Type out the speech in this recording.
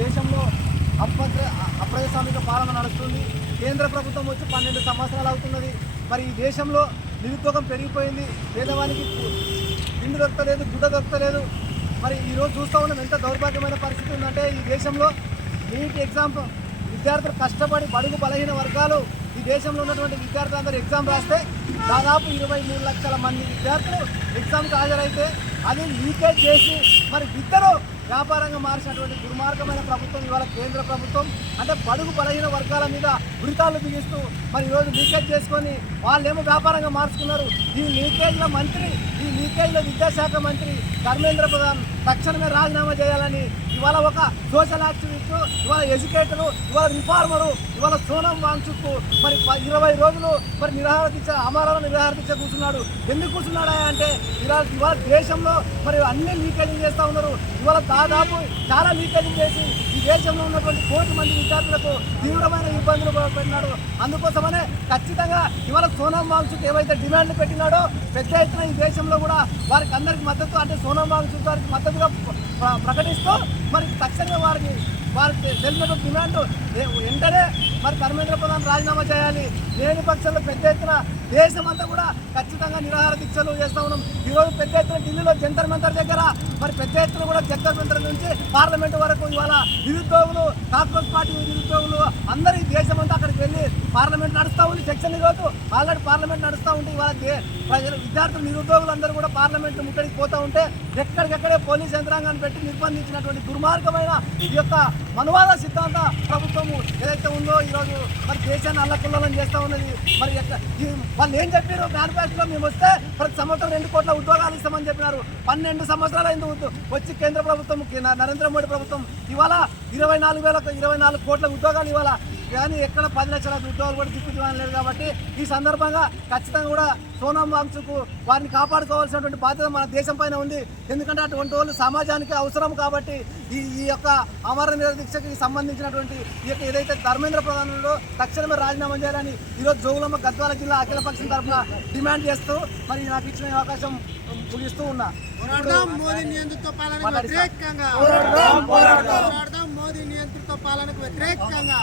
దేశంలో అప్రజాస్వామిక పాలన నడుస్తుంది. కేంద్ర ప్రభుత్వం వచ్చి 12 సంవత్సరాలు అవుతున్నది. మరి ఈ దేశంలో నిరుద్యోగం పెరిగిపోయింది. పేదవానికి తిండి దొరకలేదు, గుడ్డ దొరకలేదు. మరి ఈరోజు చూస్తూ ఉన్నాం ఎంత దౌర్భాగ్యమైన పరిస్థితి ఉందంటే ఈ దేశంలో నీట్ ఎగ్జామ్ విద్యార్థులు కష్టపడి బడుగు బలహీన వర్గాలు ఈ దేశంలో ఉన్నటువంటి విద్యార్థులందరూ ఎగ్జామ్ రాస్తే దాదాపు 23 లక్షల మంది విద్యార్థులు ఎగ్జామ్కి హాజరైతే అది లీకేజ్ చేసి మరి విద్యను వ్యాపారంగా మార్చినటువంటి దుర్మార్గమైన ప్రభుత్వం ఇవాళ కేంద్ర ప్రభుత్వం. అంటే బడుగు బలహీన వర్గాల మీద ఉరితాళ్ళు బిగిస్తూ మరి ఈరోజు లీకేజ్ చేసుకొని వాళ్ళేమో వ్యాపారంగా మార్చుకున్నారు. ఈ లీకేజ్లో విద్యాశాఖ మంత్రి ధర్మేంద్ర ప్రధాన్ తక్షణమే రాజీనామా చేయాలని ఇవాళ ఒక సోషల్ యాక్టివిస్ట్, ఇవాళ ఎడ్యుకేటరు, ఇవాళ రిఫార్మరు, ఇవాళ సోనం వాంగ్చుక్ మరి 20 రోజులు మరి అమరణ నిరాహార దీక్ష కూర్చున్నాడు. ఎందుకు కూర్చున్నాడా అంటే ఇవాళ దేశంలో మరి అన్ని లీకేజింగ్ చేస్తూ ఉన్నారు. ఇవాళ దాదాపు చాలా లీకేజింగ్ చేసి ఈ దేశంలో ఉన్నటువంటి 1 కోటి మంది విద్యార్థులకు తీవ్రమైన ఇబ్బందులు పెట్టినాడు. అందుకోసమనే ఖచ్చితంగా ఇవాళ సోనం వాంగ్చుక్ ఏవైతే డిమాండ్లు పెట్టినాడో పెద్ద ఎత్తున ఈ దేశంలో కూడా వారికి అందరికి మద్దతు, అంటే సోనం వాంగ్చుక్ వారికి మద్దతుగా ప్రకటిస్తూ మరి తక్షణమే వారికి తెలిసిన డిమాండ్ వెంటనే మరి ధర్మేంద్ర ప్రధాన్ రాజీనామా చేయాలి. లేని పక్షంలో పెద్ద ఎత్తున దేశమంతా కూడా ఖచ్చితంగా నిరాహార దీక్షలు చేస్తూ ఉన్నాం. ఈరోజు పెద్ద ఎత్తున ఢిల్లీలో జంతర్ మంతర్ దగ్గర మరి పెద్ద ఎత్తున కూడా జంతర్ మంతర్ నుంచి పార్లమెంటు వరకు ఇవాళ నిరుద్యోగులు, కాంగ్రెస్ పార్టీ నిరుద్యోగులు అందరూ ఈ దేశమంతా అక్కడికి వెళ్ళి పార్లమెంట్ నడుస్తూ ఉంది. సెక్షన్ ఈరోజు ఆల్రెడీ పార్లమెంట్ నడుస్తూ ఉంటే ఇవాళ ప్రజలు విద్యార్థులు నిరుద్యోగులు అందరూ కూడా పార్లమెంట్ ముట్టడికి పోతూ ఉంటే ఎక్కడికెక్కడే పోలీస్ యంత్రాంగాన్ని పెట్టి నిర్బంధించినటువంటి దుర్మార్గమైన ఈ యొక్క మనువాద సిద్ధాంత ప్రభుత్వము ఏదైతే ఉందో ఈరోజు మరి దేశాన్ని అల్లకుల్లం చేస్తూ ఉన్నది. మరి వాళ్ళు ఏం చెప్పారు? మ్యానుఫ్యాక్చర్లో మేము వస్తే ప్రతి సంవత్సరం 2 కోట్ల ఉద్యోగాలు ఇస్తామని చెప్పినారు. 12 సంవత్సరాలు అయింది వచ్చి కేంద్ర ప్రభుత్వం, నరేంద్ర మోడీ ప్రభుత్వం ఇవాళ 24 కోట్ల ఉద్యోగాలు ఇవాళ, కానీ ఎక్కడ 10 లక్షల ఉద్యోగాలు కూడా దిక్కులేదు. కాబట్టి ఈ సందర్భంగా ఖచ్చితంగా కూడా సోనం వాంగ్చుక్ వారిని కాపాడుకోవాల్సినటువంటి బాధ్యత మన దేశం పైన ఉంది. ఎందుకంటే అటువంటి వాళ్ళు సమాజానికి అవసరం. కాబట్టి ఈ యొక్క అమర నిరదీక్షకి సంబంధించినటువంటి ఈ యొక్క ఏదైతే ధర్మేంద్ర ప్రధాన్ తక్షణమే రాజీనామా చేయాలని ఈరోజు జోగులాంబ గద్వాల జిల్లా అఖిల పక్షం తరఫున డిమాండ్ చేస్తూ మరి నాకు ఇచ్చిన అవకాశం ముగిస్తూ ఉన్నా. మోదీ నియంత్రిత పాలనకు వ్యతిరేకంగా మోదీ నియంత్రిత పాలనకు వ్యతిరేకంగా